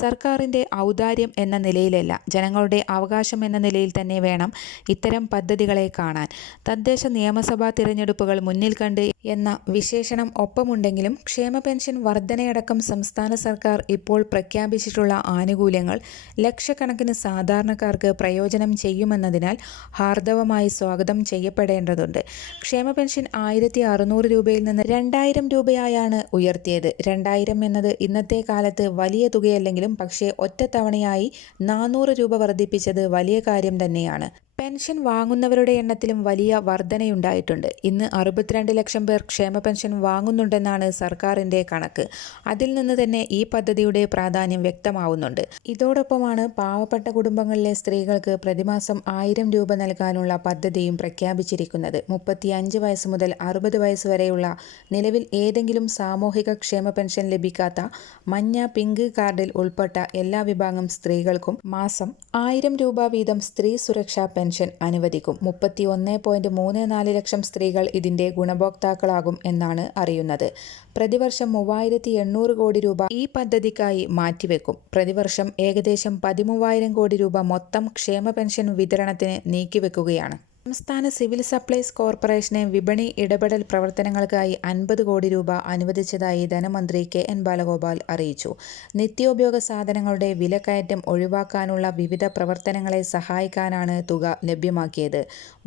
സർക്കാരിന്റെ ഔദാര്യം എന്ന നിലയിലല്ല, ജനങ്ങളുടെ അവകാശം എന്ന നിലയിൽ തന്നെ വേണം ഇത്തരം പദ്ധതികളെ കാണാൻ. തദ്ദേശ നിയമസഭാ തിരഞ്ഞെടുപ്പുകൾ മുന്നിൽ കണ്ട് എന്ന വിശേഷണം ഒപ്പമുണ്ടെങ്കിലും ക്ഷേമ പെൻഷൻ വർധനയടക്കം സംസ്ഥാന സർക്കാർ ഇപ്പോൾ പ്രഖ്യാപിച്ചിട്ടുള്ള ആനുകൂല്യങ്ങൾ ലക്ഷക്കണക്കിന് സാധാരണക്കാർക്ക് പ്രയോജനം ചെയ്യുമെന്നതിനാൽ ഹാർദവമായി സ്വാഗതം ചെയ്യപ്പെടേണ്ടതുണ്ട്. ക്ഷേമ പെൻഷൻ 1600 രൂപയിൽ നിന്ന് 2000 രൂപയായാണ് ഉയർത്തിയത്. 2000 എന്നത് ഇന്നത്തെ കാലത്ത് വലിയ തുകയല്ലെങ്കിലും പക്ഷേ ഒറ്റത്തവണയായി 400 രൂപ വർദ്ധിപ്പിച്ചത് വലിയ കാര്യം തന്നെയാണ്. പെൻഷൻ വാങ്ങുന്നവരുടെ എണ്ണത്തിലും വലിയ വർധനയുണ്ടായിട്ടുണ്ട്. ഇന്ന് 62 ലക്ഷം പേർ ക്ഷേമ പെൻഷൻ വാങ്ങുന്നുണ്ടെന്നാണ് സർക്കാരിന്റെ കണക്ക്. അതിൽ നിന്ന് തന്നെ ഈ പദ്ധതിയുടെ പ്രാധാന്യം വ്യക്തമാവുന്നുണ്ട്. ഇതോടൊപ്പമാണ് പാവപ്പെട്ട കുടുംബങ്ങളിലെ സ്ത്രീകൾക്ക് പ്രതിമാസം 1000 രൂപ നൽകാനുള്ള പദ്ധതിയും പ്രഖ്യാപിച്ചിരിക്കുന്നത്. 35 വയസ്സ് മുതൽ 60 വയസ്സ് വരെയുള്ള നിലവിൽ ഏതെങ്കിലും സാമൂഹിക ക്ഷേമ പെൻഷൻ ലഭിക്കാത്ത മഞ്ഞ, പിങ്ക് കാർഡിൽ ഉൾപ്പെട്ട എല്ലാ വിഭാഗം സ്ത്രീകൾക്കും മാസം 1000 രൂപ വീതം സ്ത്രീ സുരക്ഷാ പെൻഷൻ അനുവദിക്കും. 31.34 ലക്ഷം സ്ത്രീകൾ ഇതിന്റെ ഗുണഭോക്താക്കളാകും എന്നാണ് അറിയുന്നത്. പ്രതിവർഷം 3800 കോടി രൂപ ഈ പദ്ധതിക്കായി മാറ്റിവെക്കും. പ്രതിവർഷം ഏകദേശം 13,000 കോടി രൂപ മൊത്തം ക്ഷേമ പെൻഷൻ വിതരണത്തിന് നീക്കിവെക്കുകയാണ്. സംസ്ഥാന സിവിൽ സപ്ലൈസ് കോർപ്പറേഷന് വിപണി ഇടപെടൽ പ്രവർത്തനങ്ങൾക്കായി 50 കോടി രൂപ അനുവദിച്ചതായി ധനമന്ത്രി KN ബാലഗോപാൽ അറിയിച്ചു. നിത്യോപയോഗ സാധനങ്ങളുടെ വിലക്കയറ്റം ഒഴിവാക്കാനുള്ള വിവിധ പ്രവർത്തനങ്ങളെ സഹായിക്കാനാണ് തുക ലഭ്യമാക്കിയത്.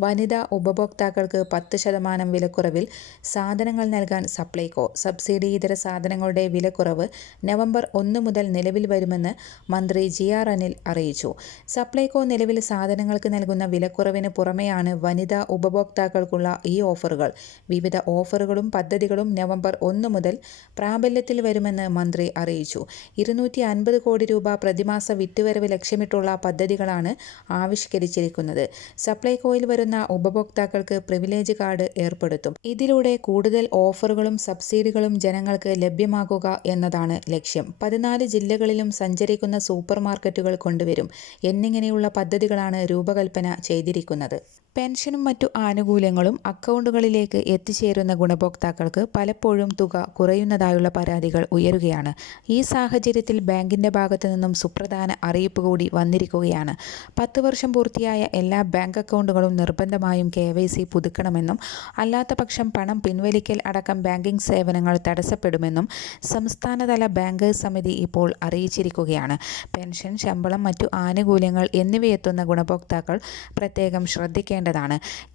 വനിതാ ഉപഭോക്താക്കൾക്ക് 10% വിലക്കുറവിൽ സാധനങ്ങൾ നൽകാൻ സപ്ലൈകോ. സബ്സിഡി ഇതര സാധനങ്ങളുടെ വിലക്കുറവ് നവംബർ 1 മുതൽ നിലവിൽ വരുമെന്ന് മന്ത്രി GR അനിൽ അറിയിച്ചു. സപ്ലൈകോ നിലവിൽ സാധനങ്ങൾക്ക് നൽകുന്ന വിലക്കുറവിന് പുറമെയാണ് രൂപയാണ് വനിതാ ഉപഭോക്താക്കൾക്കുള്ള ഈ ഓഫറുകൾ. വിവിധ ഓഫറുകളും പദ്ധതികളും നവംബർ 1 മുതൽ പ്രാബല്യത്തിൽ വരുമെന്ന് മന്ത്രി അറിയിച്ചു. 250 കോടി രൂപ പ്രതിമാസ വിറ്റുവരവ് ലക്ഷ്യമിട്ടുള്ള പദ്ധതികളാണ് ആവിഷ്കരിച്ചിരിക്കുന്നത്. സപ്ലൈകോയിൽ വരുന്ന ഉപഭോക്താക്കൾക്ക് പ്രിവിലേജ് കാർഡ് ഏർപ്പെടുത്തും. ഇതിലൂടെ കൂടുതൽ ഓഫറുകളും സബ്സിഡികളും ജനങ്ങൾക്ക് ലഭ്യമാക്കുക എന്നതാണ് ലക്ഷ്യം. 14 ജില്ലകളിലും സഞ്ചരിക്കുന്ന സൂപ്പർ മാർക്കറ്റുകൾ കൊണ്ടുവരും എന്നിങ്ങനെയുള്ള പദ്ധതികളാണ് രൂപകൽപ്പന ചെയ്തിരിക്കുന്നത്. പെൻഷനും മറ്റു ആനുകൂല്യങ്ങളും അക്കൗണ്ടുകളിലേക്ക് എത്തിച്ചേരുന്ന ഗുണഭോക്താക്കൾക്ക് പലപ്പോഴും തുക കുറയുന്നതായുള്ള പരാതികൾ ഉയരുകയാണ്. ഈ സാഹചര്യത്തിൽ ബാങ്കിന്റെ ഭാഗത്തു നിന്നും സുപ്രധാന അറിയിപ്പ് കൂടി വന്നിരിക്കുകയാണ്. 10 വർഷം പൂർത്തിയായ എല്ലാ ബാങ്ക് അക്കൗണ്ടുകളും നിർബന്ധമായും KYC പുതുക്കണമെന്നും അല്ലാത്തപക്ഷം പണം പിൻവലിക്കൽ അടക്കം ബാങ്കിംഗ് സേവനങ്ങൾ തടസ്സപ്പെടുമെന്നും സംസ്ഥാനതല ബാങ്കേഴ്സ് സമിതി ഇപ്പോൾ അറിയിച്ചിരിക്കുകയാണ്. പെൻഷൻ, ശമ്പളം, മറ്റു ആനുകൂല്യങ്ങൾ എന്നിവയെത്തുന്ന ഗുണഭോക്താക്കൾ പ്രത്യേകം ശ്രദ്ധിക്കേണ്ടതാണ്.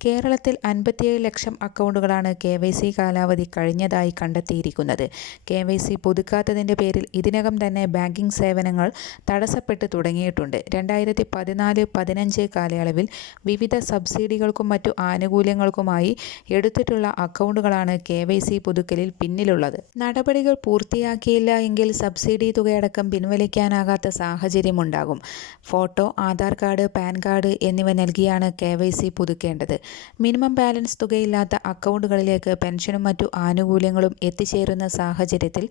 കേരളത്തിൽ 57 ലക്ഷം അക്കൗണ്ടുകളാണ് KYC കാലാവധി കഴിഞ്ഞതായി കണ്ടെത്തിയിരിക്കുന്നത്. KYC പുതുക്കാത്തതിന്റെ പേരിൽ ഇതിനകം തന്നെ ബാങ്കിംഗ് സേവനങ്ങൾ തടസ്സപ്പെട്ടു തുടങ്ങിയിട്ടുണ്ട്. 2014-15 കാലയളവിൽ വിവിധ സബ്സിഡികൾക്കും മറ്റു ആനുകൂല്യങ്ങൾക്കുമായി എടുത്തിട്ടുള്ള അക്കൗണ്ടുകളാണ് KYC പുതുക്കലിൽ പിന്നിലുള്ളത്. നടപടികൾ പൂർത്തിയാക്കിയില്ല എങ്കിൽ സബ്സിഡി തുകയടക്കം പിൻവലിക്കാനാകാത്ത സാഹചര്യമുണ്ടാകും. Photo, Aadhaar card, PAN card എന്നിവ നൽകിയാണ് KYC പുതുക്കേണ്ടത്. മിനിമം ബാലൻസ് തുകയില്ലാത്ത അക്കൗണ്ടുകളിലേക്ക് പെൻഷനും മറ്റു ആനുകൂല്യങ്ങളും എത്തിച്ചേരുന്ന സാഹചര്യത്തിൽ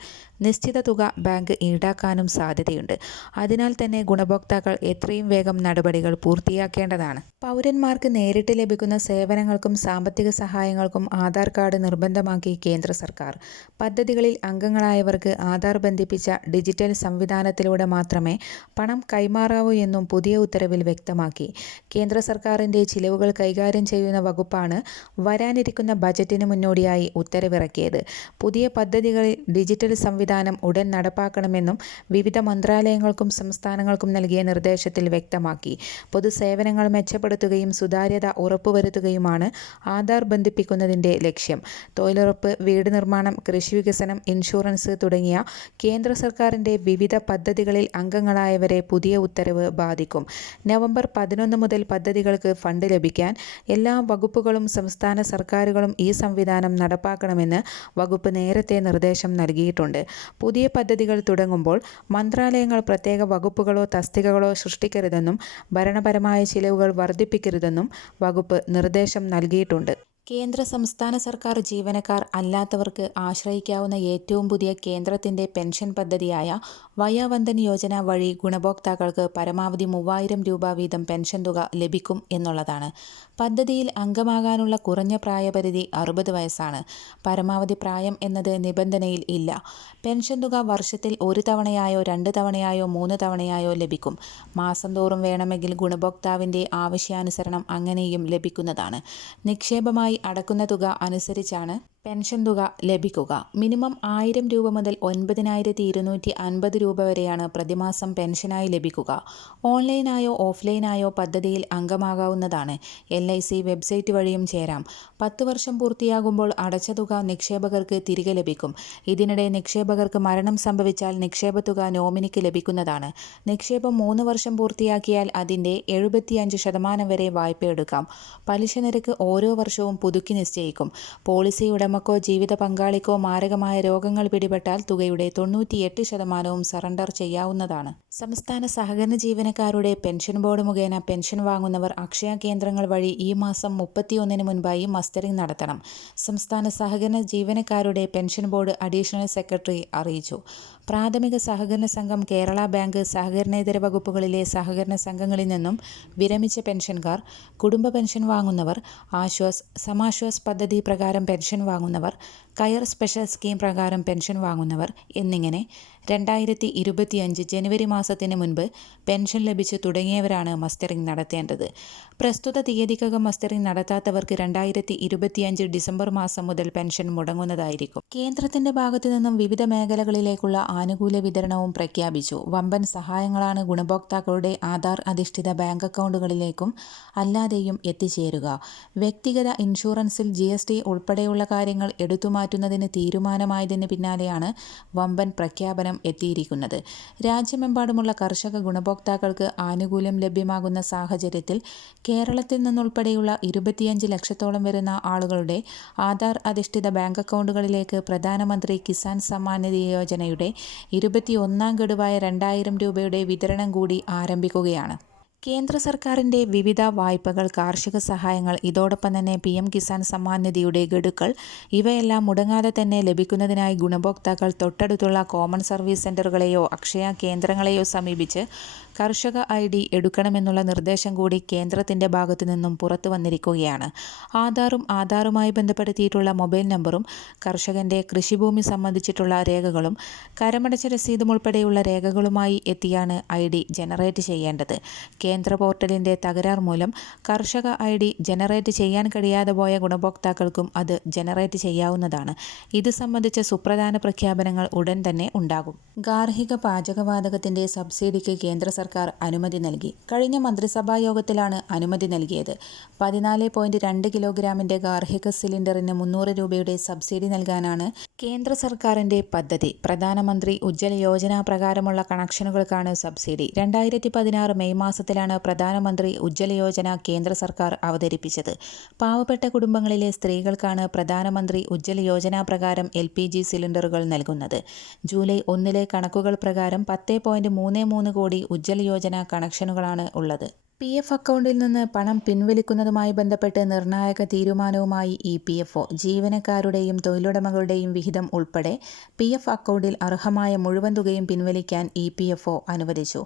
നിശ്ചിത തുക ബാങ്ക് ഈടാക്കാനും സാധ്യതയുണ്ട്. അതിനാൽ തന്നെ ഗുണഭോക്താക്കൾ എത്രയും വേഗം നടപടികൾ പൂർത്തിയാക്കേണ്ടതാണ്. പൗരന്മാർക്ക് നേരിട്ട് ലഭിക്കുന്ന സേവനങ്ങൾക്കും സാമ്പത്തിക സഹായങ്ങൾക്കും ആധാർ കാർഡ് നിർബന്ധമാക്കി കേന്ദ്ര സർക്കാർ. പദ്ധതികളിൽ അംഗങ്ങളായവർക്ക് ആധാർ ബന്ധിപ്പിച്ച ഡിജിറ്റൽ സംവിധാനത്തിലൂടെ മാത്രമേ പണം കൈമാറാവൂ എന്നും പുതിയ ഉത്തരവിൽ വ്യക്തമാക്കി. കേന്ദ്ര സർക്കാരിന്റെ ചിലവുകൾ കൈകാര്യം ചെയ്യുന്ന വകുപ്പാണ് വരാനിരിക്കുന്ന ബജറ്റിന് മുന്നോടിയായി ഉത്തരവിറക്കിയത്. പുതിയ പദ്ധതികളിൽ ഡിജിറ്റൽ സംവിധാനം ഉടൻ നടപ്പാക്കണമെന്നും വിവിധ മന്ത്രാലയങ്ങൾക്കും സംസ്ഥാനങ്ങൾക്കും നൽകിയ നിർദ്ദേശത്തിൽ വ്യക്തമാക്കി. പൊതുസേവനങ്ങൾ മെച്ചപ്പെടുത്തുകയും സുതാര്യത ഉറപ്പുവരുത്തുകയുമാണ് ആധാർ ബന്ധിപ്പിക്കുന്നതിന്റെ ലക്ഷ്യം. തൊഴിലുറപ്പ്, വീട് നിർമ്മാണം, കൃഷി വികസനം, ഇൻഷുറൻസ് തുടങ്ങിയ കേന്ദ്ര സർക്കാരിന്റെ വിവിധ പദ്ധതികളിൽ അംഗങ്ങളായവരെ പുതിയ ഉത്തരവ് ബാധിക്കും. നവംബർ 11 മുതൽ പദ്ധതികൾക്ക് ഫണ്ട് ലഭിക്കാൻ എല്ലാ വകുപ്പുകളും സംസ്ഥാന സർക്കാരുകളും ഈ സംവിധാനം നടപ്പാക്കണമെന്ന് വകുപ്പ് നേരത്തെ നിർദ്ദേശം നൽകിയിട്ടുണ്ട്. പുതിയ പദ്ധതികൾ തുടങ്ങുമ്പോൾ മന്ത്രാലയങ്ങൾ പ്രത്യേക വകുപ്പുകളോ തസ്തികകളോ സൃഷ്ടിക്കരുതെന്നും ഭരണപരമായ ചിലവുകൾ വർദ്ധിപ്പിക്കരുതെന്നും വകുപ്പ് നിർദ്ദേശം നൽകിയിട്ടുണ്ട്. കേന്ദ്ര സംസ്ഥാന സർക്കാർ ജീവനക്കാർ അല്ലാത്തവർക്ക് ആശ്രയിക്കാവുന്ന ഏറ്റവും പുതിയ കേന്ദ്രത്തിന്റെ പെൻഷൻ പദ്ധതിയായ വയോവന്ദൻ യോജന വഴി ഗുണഭോക്താക്കൾക്ക് പരമാവധി 3000 രൂപ വീതം പെൻഷൻ തുക ലഭിക്കും എന്നുള്ളതാണ്. പദ്ധതിയിൽ അംഗമാകാനുള്ള കുറഞ്ഞ പ്രായപരിധി 60 വയസ്സാണ്. പരമാവധി പ്രായം എന്നത് നിബന്ധനയിൽ ഇല്ല. പെൻഷൻ തുക വർഷത്തിൽ 1 തവണയായോ 2 തവണയായോ 3 തവണയായോ ലഭിക്കും. മാസം തോറും വേണമെങ്കിൽ ഗുണഭോക്താവിന്റെ ആവശ്യാനുസരണം അങ്ങനെയും ലഭിക്കുന്നതാണ്. നിക്ഷേപമായി അടക്കുന്ന തുക അനുസരിച്ചാണ് പെൻഷൻ തുക ലഭിക്കുക. മിനിമം 1000 രൂപ മുതൽ 9250 രൂപ വരെയാണ് പ്രതിമാസം പെൻഷനായി ലഭിക്കുക. ഓൺലൈനായോ ഓഫ്ലൈനായോ പദ്ധതിയിൽ അംഗമാകാവുന്നതാണ്. LIC വെബ്സൈറ്റ് വഴിയും ചേരാം. 10 വർഷം പൂർത്തിയാകുമ്പോൾ അടച്ച തുക നിക്ഷേപകർക്ക് തിരികെ ലഭിക്കും. ഇതിനിടെ നിക്ഷേപകർക്ക് മരണം സംഭവിച്ചാൽ നിക്ഷേപത്തുക നോമിനിക്ക് ലഭിക്കുന്നതാണ്. നിക്ഷേപം 3 വർഷം പൂർത്തിയാക്കിയാൽ അതിന്റെ 75% വരെ വായ്പയെടുക്കാം. പലിശ നിരക്ക് ഓരോ വർഷവും പുതുക്കി നിശ്ചയിക്കും. പോളിസി ഉടമക്കോ ജീവിത പങ്കാളിക്കോ മാരകമായ രോഗങ്ങൾ പിടിപെട്ടാൽ തുകയുടെ 98% സറണ്ടർ ചെയ്യാവുന്നതാണ്. സംസ്ഥാന സഹകരണ ജീവനക്കാരുടെ പെൻഷൻ ബോർഡ് മുഖേന പെൻഷൻ വാങ്ങുന്നവർ അക്ഷയ കേന്ദ്രങ്ങൾ വഴി ഈ മാസം 31 മുൻപായി മസ്റ്ററിംഗ് നടത്തണം. സംസ്ഥാന സഹകരണ ജീവനക്കാരുടെ പെൻഷൻ ബോർഡ് അഡീഷണൽ സെക്രട്ടറി അറിയിച്ചു. പ്രാഥമിക സഹകരണ സംഘം, കേരള ബാങ്ക്, സഹകരണേതര വകുപ്പുകളിലെ സഹകരണ സംഘങ്ങളിൽ നിന്നും വിരമിച്ച പെൻഷൻകാർ, കുടുംബ പെൻഷൻ വാങ്ങുന്നവർ, ആശ്വാസ്, സമാശ്വാസ് പദ്ധതി പ്രകാരം പെൻഷൻ വാങ്ങുന്നവർ, കയർ സ്പെഷ്യൽ സ്കീം പ്രകാരം പെൻഷൻ വാങ്ങുന്നവർ എന്നിങ്ങനെ 2025 ജനുവരി മാസത്തിന് മുൻപ് പെൻഷൻ ലഭിച്ചു തുടങ്ങിയവരാണ് മസ്റ്ററിംഗ് നടത്തേണ്ടത്. പ്രസ്തുത തീയതിക്കകം മസ്റ്ററിംഗ് നടത്താത്തവർക്ക് 2025 ഡിസംബർ മാസം മുതൽ പെൻഷൻ മുടങ്ങുന്നതായിരിക്കും. കേന്ദ്രത്തിന്റെ ഭാഗത്തു നിന്നും വിവിധ മേഖലകളിലേക്കുള്ള ആനുകൂല്യ വിതരണവും പ്രഖ്യാപിച്ചു. വമ്പൻ സഹായങ്ങളാണ് ഗുണഭോക്താക്കളുടെ ആധാർ അധിഷ്ഠിത ബാങ്ക് അക്കൗണ്ടുകളിലേക്കും അല്ലാതെയും എത്തിച്ചേരുക. വ്യക്തിഗത ഇൻഷുറൻസിൽ GST ഉൾപ്പെടെയുള്ള കാര്യങ്ങൾ എടുത്തുമാറ്റി മാറ്റുന്നതിന് തീരുമാനമായതിന് പിന്നാലെയാണ് വമ്പൻ പ്രഖ്യാപനം എത്തിയിരിക്കുന്നത്. രാജ്യമെമ്പാടുമുള്ള കർഷക ഗുണഭോക്താക്കൾക്ക് ആനുകൂല്യം ലഭ്യമാകുന്ന സാഹചര്യത്തിൽ കേരളത്തിൽ നിന്നുൾപ്പെടെയുള്ള 25 ലക്ഷത്തോളം വരുന്ന ആളുകളുടെ ആധാർ അധിഷ്ഠിത ബാങ്ക് അക്കൗണ്ടുകളിലേക്ക് പ്രധാനമന്ത്രി കിസാൻ സമ്മാൻ നിധി യോജനയുടെ 21ാം ഗഡുവായ 2000 രൂപയുടെ വിതരണം കൂടി ആരംഭിക്കുകയാണ്. കേന്ദ്ര സർക്കാരിൻ്റെ വിവിധ വായ്പകൾ, കാർഷിക സഹായങ്ങൾ, ഇതോടൊപ്പം തന്നെ PM കിസാൻ സമ്മാൻ നിധിയുടെ ഗഡുക്കൾ ഇവയെല്ലാം മുടങ്ങാതെ തന്നെ ലഭിക്കുന്നതിനായി ഗുണഭോക്താക്കൾ തൊട്ടടുത്തുള്ള കോമൺ സർവീസ് സെൻ്ററുകളെയോ അക്ഷയ കേന്ദ്രങ്ങളെയോ സമീപിച്ച് കർഷക ID എടുക്കണമെന്നുള്ള നിർദ്ദേശം കൂടി കേന്ദ്രത്തിൻ്റെ ഭാഗത്തു നിന്നും പുറത്തു വന്നിരിക്കുകയാണ്. ആധാറുമായി ബന്ധപ്പെടുത്തിയിട്ടുള്ള മൊബൈൽ നമ്പറും കർഷകൻ്റെ കൃഷിഭൂമി സംബന്ധിച്ചിട്ടുള്ള രേഖകളും കരമടച്ച രസീതും ഉൾപ്പെടെയുള്ള രേഖകളുമായി എത്തിയാണ് ID ജനറേറ്റ് ചെയ്യേണ്ടത്. കേന്ദ്ര പോർട്ടലിൻ്റെ തകരാർ മൂലം കർഷക ID ജനറേറ്റ് ചെയ്യാൻ കഴിയാതെ പോയ ഗുണഭോക്താക്കൾക്കും അത് ജനറേറ്റ് ചെയ്യാവുന്നതാണ്. ഇത് സംബന്ധിച്ച സുപ്രധാന പ്രഖ്യാപനങ്ങൾ ഉടൻ തന്നെ ഉണ്ടാകും. ഗാർഹിക പാചകവാതകത്തിൻ്റെ സബ്സിഡിക്ക് കേന്ദ്ര സർക്കാർ അനുമതി നൽകി. കഴിഞ്ഞ മന്ത്രിസഭാ യോഗത്തിലാണ് അനുമതി നൽകിയത്. 14.2 കിലോഗ്രാമിൻ്റെ ഗാർഹിക സിലിണ്ടറിന് 300 രൂപയുടെ സബ്സിഡി നൽകാനാണ് കേന്ദ്ര സർക്കാരിൻ്റെ പദ്ധതി. പ്രധാനമന്ത്രി ഉജ്ജ്വല യോജന പ്രകാരമുള്ള കണക്ഷനുകൾക്കാണ് സബ്സിഡി. 2016 മെയ് മാസത്തിലാണ് പ്രധാനമന്ത്രി ഉജ്ജ്വല യോജന കേന്ദ്ര സർക്കാർ അവതരിപ്പിച്ചത്. പാവപ്പെട്ട കുടുംബങ്ങളിലെ സ്ത്രീകൾക്കാണ് പ്രധാനമന്ത്രി ഉജ്ജ്വല യോജന പ്രകാരം LPG സിലിണ്ടറുകൾ നൽകുന്നത്. ജൂലൈ 1 കണക്കുകൾ പ്രകാരം 10.33 കോടി ഉജ്ജ്വല യോജന കണക്ഷനുകളാണ് ഉള്ളത്. PF അക്കൗണ്ടിൽ നിന്ന് പണം പിൻവലിക്കുന്നതുമായി ബന്ധപ്പെട്ട് നിർണായക തീരുമാനവുമായി EPFO. ജീവനക്കാരുടെയും തൊഴിലുടമകളുടെയും വിഹിതം ഉൾപ്പെടെ PF അക്കൗണ്ടിൽ അർഹമായ മുഴുവൻ തുകയും പിൻവലിക്കാൻ EPFO അനുവദിച്ചു.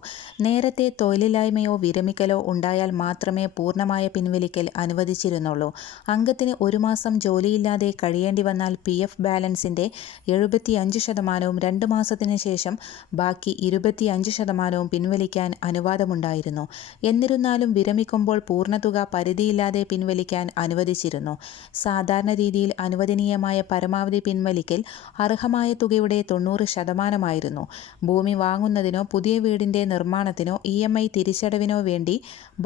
നേരത്തെ തൊഴിലില്ലായ്മയോ വിരമിക്കലോ ഉണ്ടായാൽ മാത്രമേ പൂർണ്ണമായ പിൻവലിക്കൽ അനുവദിച്ചിരുന്നുള്ളൂ. അംഗത്തിന് 1 മാസം ജോലിയില്ലാതെ കഴിയേണ്ടി വന്നാൽ PF ബാലൻസിൻ്റെ 75%വും 2 മാസത്തിന് ശേഷം ബാക്കി 25%വും പിൻവലിക്കാൻ അനുവാദമുണ്ടായിരുന്നു. എന്നിരുന്നാലും വിരമിക്കുമ്പോൾ പൂർണ്ണതുക പരിധിയില്ലാതെ പിൻവലിക്കാൻ അനുവദിച്ചിരുന്നു. സാധാരണ രീതിയിൽ അനുവദനീയമായ പരമാവധി പിൻവലിക്കൽ അർഹമായ തുകയുടെ 90%മായിരുന്നു. ഭൂമി വാങ്ങുന്നതിനോ പുതിയ വീടിൻ്റെ നിർമ്മാണത്തിനോ EMI തിരിച്ചടവിനോ വേണ്ടി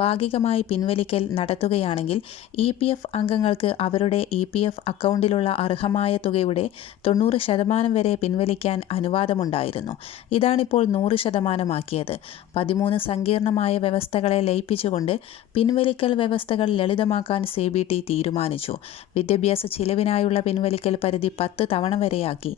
ഭാഗികമായി പിൻവലിക്കൽ നടത്തുകയാണെങ്കിൽ EPF അംഗങ്ങൾക്ക് അവരുടെ EPF അക്കൗണ്ടിലുള്ള അർഹമായ തുകയുടെ 90% വരെ പിൻവലിക്കാൻ അനുവാദമുണ്ടായിരുന്നു. ഇതാണിപ്പോൾ 100%മാക്കിയത്. 13 സങ്കീർണമായ വ്യവസ്ഥകളെ ലയിപ്പിച്ചുകൊണ്ട് പിൻവലിക്കൽ വ്യവസ്ഥകൾ ലളിതമാക്കാൻ CBT തീരുമാനിച്ചു. വിദ്യാഭ്യാസ ചിലവിനായുള്ള പിൻവലിക്കൽ പരിധി 10 തവണ വരെയാക്കി.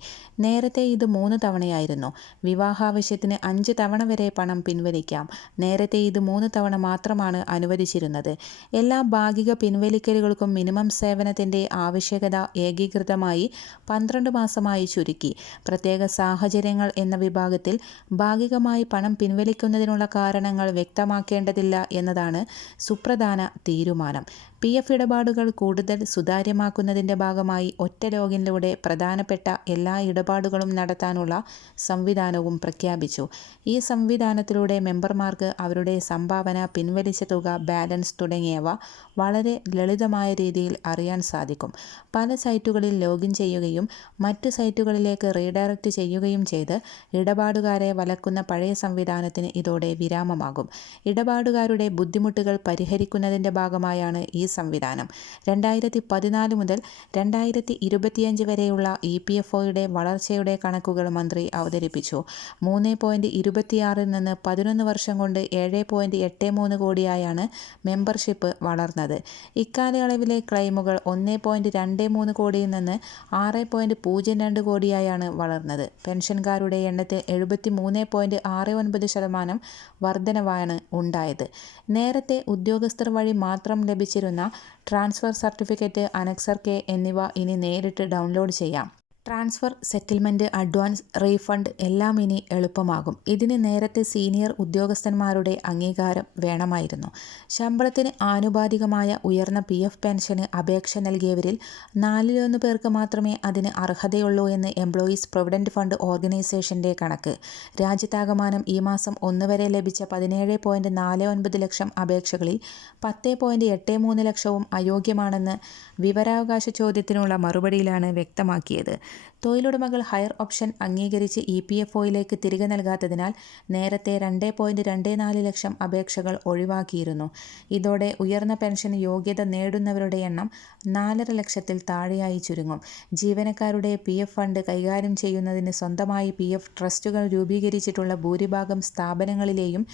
നേരത്തെ ഇത് 3 തവണയായിരുന്നു. വിവാഹാവശ്യത്തിന് 5 തവണ വരെ പണം പിൻവലിക്കാം. നേരത്തെ ഇത് 3 തവണ മാത്രമാണ് അനുവദിച്ചിരുന്നത്. എല്ലാ ഭാഗിക പിൻവലിക്കലുകൾക്കും മിനിമം സേവനത്തിൻ്റെ ആവശ്യകത ഏകീകൃതമായി 12 മാസമായി ചുരുക്കി. പ്രത്യേക സാഹചര്യങ്ങൾ എന്ന വിഭാഗത്തിൽ ഭാഗികമായി പണം പിൻവലിക്കുന്നതിനുള്ള കാരണങ്ങൾ വ്യക്തമാക്കേണ്ടതില്ല എന്നതാണ് സുപ്രധാന തീരുമാനം. PF ഇടപാടുകൾ കൂടുതൽ സുതാര്യമാക്കുന്നതിൻ്റെ ഭാഗമായി ഒറ്റ ലോഗിനിലൂടെ പ്രധാനപ്പെട്ട എല്ലാ ഇടപാടുകളും നടത്താനുള്ള സംവിധാനവും പ്രഖ്യാപിച്ചു. ഈ സംവിധാനത്തിലൂടെ മെമ്പർമാർക്ക് അവരുടെ സംഭാവന, പിൻവലിച്ച തുക, ബാലൻസ് തുടങ്ങിയവ വളരെ ലളിതമായ രീതിയിൽ അറിയാൻ സാധിക്കും. പല സൈറ്റുകളിൽ ലോഗിൻ ചെയ്യുകയും മറ്റ് സൈറ്റുകളിലേക്ക് റീഡയറക്റ്റ് ചെയ്യുകയും ചെയ്ത് ഇടപാടുകാരെ വലക്കുന്ന പഴയ സംവിധാനത്തിന് ഇതോടെ വിരാമമാകും. ഇടപാടുകാരുടെ ബുദ്ധിമുട്ടുകൾ പരിഹരിക്കുന്നതിൻ്റെ ഭാഗമായാണ് ഈ സംവിധാനം. 2014 മുതൽ 2025 വരെയുള്ള EPFOയുടെ വളർച്ചയുടെ കണക്കുകൾ മന്ത്രി അവതരിപ്പിച്ചു. 3.26 നിന്ന് 11 വർഷം കൊണ്ട് 7.83 കോടിയായാണ് മെമ്പർഷിപ്പ് വളർന്നത്. ഇക്കാലയളവിലെ ക്ലെയിമുകൾ 1.23 കോടിയിൽ നിന്ന് 6.02 കോടിയായാണ് വളർന്നത്. പെൻഷൻകാരുടെ എണ്ണത്തിൽ 73.69% വർധനവാണ് ഉണ്ടായത്. നേരത്തെ ഉദ്യോഗസ്ഥർ വഴി മാത്രം ലഭിച്ചിരുന്ന ട്രാൻസ്ഫർ സർട്ടിഫിക്കറ്റ്, അനക്സർ K എന്നിവ ഇനി നേരിട്ട് ഡൗൺലോഡ് ചെയ്യാം. ട്രാൻസ്ഫർ, സെറ്റിൽമെൻറ്റ്, അഡ്വാൻസ്, റീഫണ്ട് എല്ലാം ഇനി എളുപ്പമാകും. ഇതിന് നേരത്തെ സീനിയർ ഉദ്യോഗസ്ഥന്മാരുടെ അംഗീകാരം വേണമായിരുന്നു. ശമ്പളത്തിന് ആനുപാതികമായ ഉയർന്ന PF പെൻഷന് അപേക്ഷ നൽകിയവരിൽ 1/4 പേർക്ക് മാത്രമേ അതിന് അർഹതയുള്ളൂ എന്ന് എംപ്ലോയീസ് പ്രൊവിഡന്റ് ഫണ്ട് ഓർഗനൈസേഷൻ്റെ കണക്ക്. രാജ്യത്താകമാനം ഈ മാസം 1 വരെ ലഭിച്ച 17.49 ലക്ഷം അപേക്ഷകളിൽ 10.83 ലക്ഷവും അയോഗ്യമാണെന്ന് വിവരാവകാശ ചോദ്യത്തിനുള്ള മറുപടിയിലാണ് വ്യക്തമാക്കിയത്. തൊഴിലുടമകൾ ഹയർ ഓപ്ഷൻ അംഗീകരിച്ച് EPFOയിലേക്ക് തിരികെ നൽകാത്തതിനാൽ നേരത്തെ 2.24 ലക്ഷം അപേക്ഷകൾ ഒഴിവാക്കിയിരുന്നു. ഇതോടെ ഉയർന്ന പെൻഷൻ യോഗ്യത നേടുന്നവരുടെ എണ്ണം 4.5 ലക്ഷത്തിൽ താഴെയായി ചുരുങ്ങും. ജീവനക്കാരുടെ PF ഫണ്ട് കൈകാര്യം ചെയ്യുന്നതിന് സ്വന്തമായി PF ട്രസ്റ്റുകൾ രൂപീകരിച്ചിട്ടുള്ള ഭൂരിഭാഗം സ്ഥാപനങ്ങളിലെയും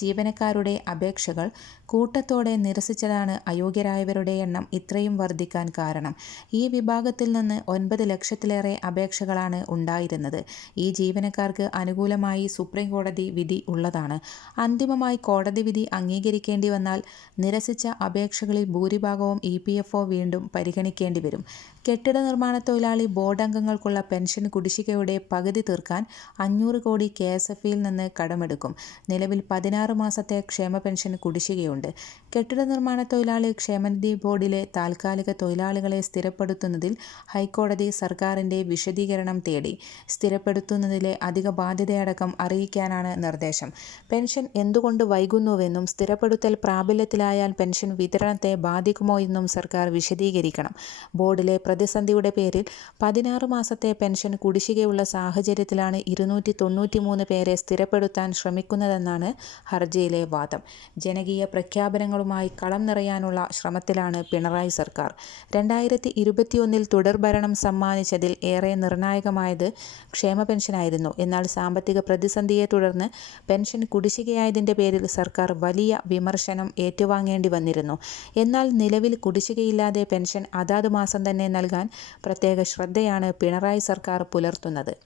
ജീവനക്കാരുടെ അപേക്ഷകൾ കൂട്ടത്തോടെ നിരസിച്ചതാണ് അയോഗ്യരായവരുടെ എണ്ണം ഇത്രയും വർദ്ധിക്കാൻ കാരണം. ഈ വിഭാഗത്തിൽ നിന്ന് 9 ലക്ഷത്തിലേറെ അപേക്ഷകളാണ് ഉണ്ടായിരുന്നത്. ഈ ജീവനക്കാർക്ക് അനുകൂലമായി സുപ്രീം കോടതി വിധി ഉള്ളതാണ്. അന്തിമമായി കോടതി വിധി അംഗീകരിക്കേണ്ടി വന്നാൽ നിരസിച്ച അപേക്ഷകളിൽ ഭൂരിഭാഗവും EPFO വീണ്ടും പരിഗണിക്കേണ്ടി വരും. കെട്ടിട നിർമ്മാണ തൊഴിലാളി ബോർഡ് അംഗങ്ങൾക്കുള്ള പെൻഷൻ കുടിശ്ശികയുടെ പകുതി തീർക്കാൻ 500 കോടി KSFയിൽ നിന്ന് കടമെടുക്കും. നിലവിൽ 16 മാസത്തെ ക്ഷേമ പെൻഷൻ കുടിശ്ശികയുണ്ട്. കെട്ടിട നിർമ്മാണ തൊഴിലാളി ക്ഷേമനിധി ബോർഡിലെ താൽക്കാലിക തൊഴിലാളികളെ സ്ഥിരപ്പെടുത്തുന്നതിൽ ഹൈക്കോടതി സർക്കാരിൻ്റെ വിശദീകരണം തേടി. സ്ഥിരപ്പെടുത്തുന്നതിലെ അധിക ബാധ്യതയടക്കം അറിയിക്കാനാണ് നിർദ്ദേശം. പെൻഷൻ എന്തുകൊണ്ട് വൈകുന്നുവെന്നും സ്ഥിരപ്പെടുത്തൽ പ്രാബല്യത്തിലായാൽ പെൻഷൻ വിതരണത്തെ ബാധിക്കുമോ എന്നും സർക്കാർ വിശദീകരിക്കണം. ബോർഡിലെ പ്രതിസന്ധിയുടെ പേരിൽ 16 മാസത്തെ പെൻഷൻ കുടിശ്ശികയുള്ള സാഹചര്യത്തിലാണ് 293 പേരെ സ്ഥിരപ്പെടുത്താൻ ശ്രമിക്കുന്നതെന്നാണ് ഹർജിയിലെ വാദം. ജനകീയ പ്രഖ്യാപനങ്ങളുമായി കളം നിറയാനുള്ള ശ്രമത്തിലാണ് പിണറായി സർക്കാർ. 2021 തുടർഭരണം സമ്മാനിച്ചതിൽ ഏറെ നിർണായകമായത് ക്ഷേമ പെൻഷനായിരുന്നു. എന്നാൽ സാമ്പത്തിക പ്രതിസന്ധിയെ തുടർന്ന് പെൻഷൻ കുടിശ്ശികയായതിൻ്റെ പേരിൽ സർക്കാർ വലിയ വിമർശനം ഏറ്റുവാങ്ങേണ്ടി വന്നിരുന്നു. എന്നാൽ നിലവിൽ കുടിശ്ശികയില്ലാതെ പെൻഷൻ അതാത് മാസം തന്നെ നൽകാൻ പ്രത്യേക ശ്രദ്ധയാണ് പിണറായി സർക്കാർ പുലർത്തുന്നത്.